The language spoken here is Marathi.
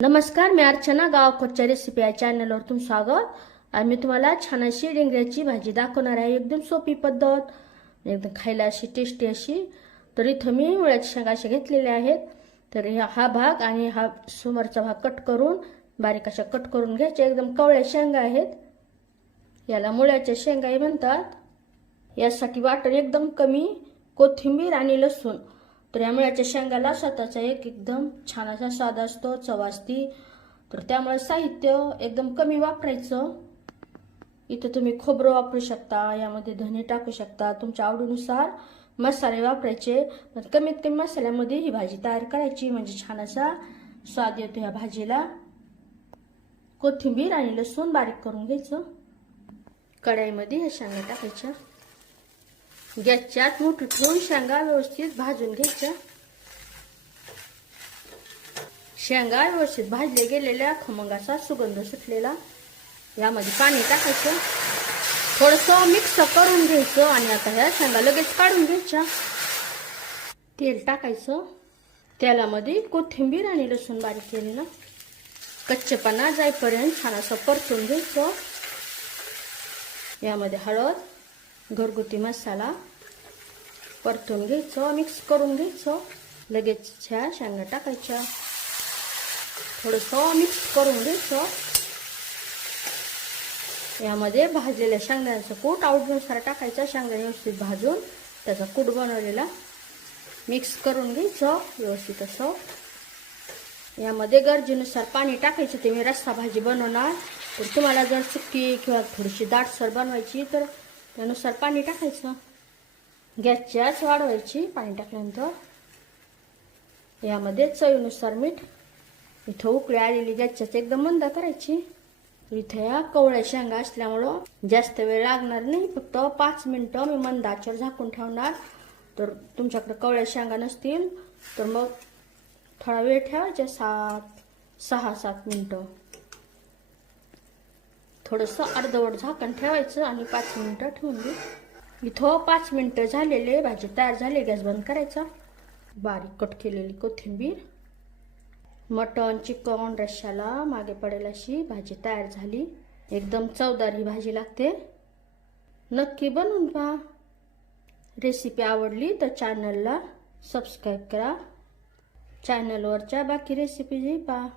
नमस्कार मी अर्चना गावकोटच्या रेसिपी या चॅनलवर तुम स्वागत. आणि मी तुम्हाला छान अशी डेंगऱ्याची भाजी दाखवणार आहे. एकदम सोपी पद्धत एकदम खायला अशी टेस्टी अशी. तर इथं मी मुळ्याच्या शेंगा अशा घेतलेल्या आहेत. तर हा भाग आणि हा समोरचा भाग कट करून बारीक अशा कट करून घ्यायच्या. एकदम कवळ्या शेंगा आहेत. याला मुळ्याच्या शेंगाही म्हणतात. यासाठी वाटण एकदम कमी कोथिंबीर आणि लसूण. तर शेंगाला स्वतःचा एक एकदम छान असा स्वाद असतो चव असती. तर त्यामुळे साहित्य एकदम कमी वापरायचं. इथं तुम्ही खोबरं वापरू शकता यामध्ये धने टाकू शकता. तुमच्या आवडीनुसार मसाले वापरायचे. पण कमीत कमी मसाल्यामध्ये ही भाजी तयार करायची. म्हणजे छान असा स्वाद येतो ह्या भाजीला. कोथिंबीर आणि लसूण बारीक करून घ्यायचं. कढाईमध्ये ह्या शेंगा टाकायच्या. गॅसच्या आत ठेवून शेंगा व्यवस्थित भाजून घ्यायच्या. शेंगा व्यवस्थित भाजले गेलेल्या खमंगाचा सुगंध सुटलेला. यामध्ये पाणी टाकायचं. थोडंसं मिक्स करून घ्यायचं आणि आता ह्या शेंगा लगेच काढून घ्यायच्या. तेल टाकायचं. तेलामध्ये कोथिंबीर आणि लसूण बारीक केलेलं. कच्चेपणा जाईपर्यंत छान असं परतून घ्यायचं. यामध्ये हळद घरगुती मसाला परतून घ्यायचं मिक्स करून घ्यायचं. लगेच ह्या शेंगा टाकायच्या. थोडंसं मिक्स करून घ्यायचं. यामध्ये भाजलेल्या शेंगदाण्याचं कूट आवडीनुसार टाकायचं शेंगदाणे व्यवस्थित भाजून त्याचा कूट बनवलेला मिक्स करून घ्यायचं व्यवस्थित असं. यामध्ये गरजेनुसार पाणी टाकायचं ते मी रस्सा भाजी बनवणार. तर तुम्हाला जर सुकी किंवा थोडीशी दाटसर बनवायची तर त्यानुसार पाणी टाकायचं. गॅसची आच वाढवायची पाणी टाकल्यानंतर यामध्ये चवीनुसार मीठ इथं उकळी आलेली गॅसच्याच एकदम मंद करायची. इथे या कवळ्या शेंगा असल्यामुळं जास्त वेळ लागणार नाही फक्त पाच मिनटं मी मंदाच्यावर झाकून ठेवणार. तर तुमच्याकडे कवळ्या शेंगा नसतील तर मग थोडा वेळ ठेवायचा सात सहा सात मिनटं. थोडंसं अर्धवट झाकण ठेवायचं आणि पाच मिनटं ठेवून दे इथं पाच मिनटं झालेले भाजी तयार झाली गॅस बंद करायचा. बारीक कट केलेली कोथिंबीर. मटण चिकन रश्शाला मागे पडेल अशी भाजी तयार झाली. एकदम चवदार ही भाजी लागते. नक्की बनवून पहा. रेसिपी आवडली तर चॅनलला सबस्क्राईब करा. चॅनलवरच्या बाकी रेसिपी पहा.